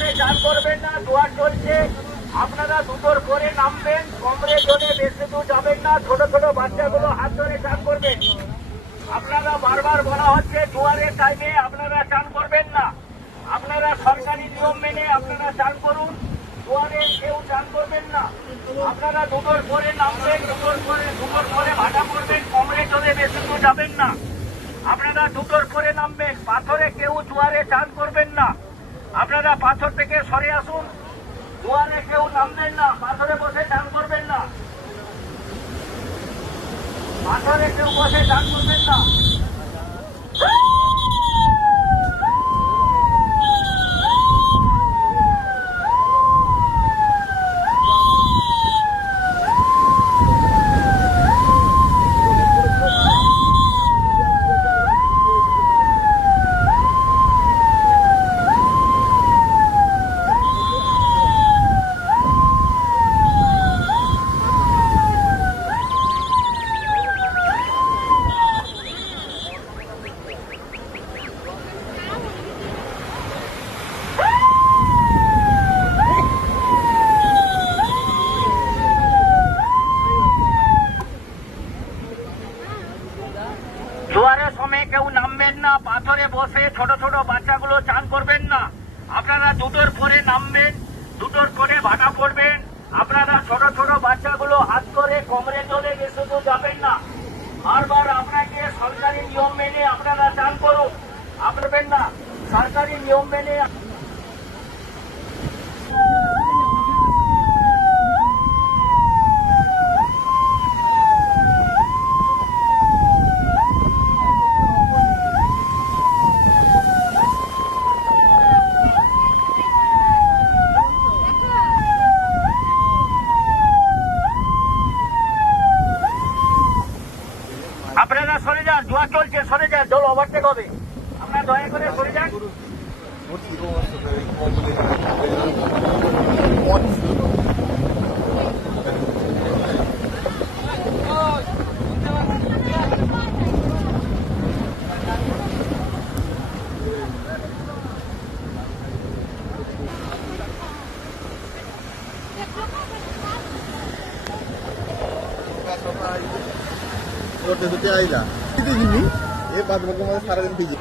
বসে চান করবেন না, জোয়ার চলছে। আপনারা দুটোর পরে নামবেন, কমরে জলে বেশি দূর যাবেন না। ছোট ছোট বাচ্চাগুলো হাত ধরে চান করবেন। আপনারা বারবার বলা হচ্ছে জোয়ারের টাইমে আপনারা চান করবেন না। আপনারা সরকারি নিয়ম মেনে আপনারা চান করুন, জোয়ারে কেউ চান করবেন না। আপনারা দুটোর পরে নামবেন, দুটোর পরে ভাটা করবেন, কমরে জলে বেশি দূর যাবেন না। আপনারা দুটোর পরে নামবেন, পাথরে কেউ জোয়ারে চান করবেন না। আপনারা পাথর থেকে সরে আসুন, জোয়ারে কেউ নামবেন না, পাথরে বসে চান করবেন না। পাথরে কেউ বসে চান করবেন না। জোয়ারের সময় কেউ নামবেন না, পাথরে বসে ছোট ছোট বাচ্চাগুলো চান করবেন না। আপনারা দুটোর পরে নামবেন, দুটোর পরে ভাটা পড়বেন। আপনারা ছোট ছোট বাচ্চাগুলো হাত করে কমরে জলে বেশি দূর যাবেন না। বারবার আপনাকে সরকারি নিয়ম মেনে আপনারা চান করুন, আপনাবেন না। সরকারি নিয়ম মেনে আপনারা সরে যান, জোয়ার চলছে, সরে যান, জল ওভারটেক হবে। আপনারা দয়া করে সরে যান। করতে আইলা কিন্তু এ বাদ বাকি সারাদিন ভিজি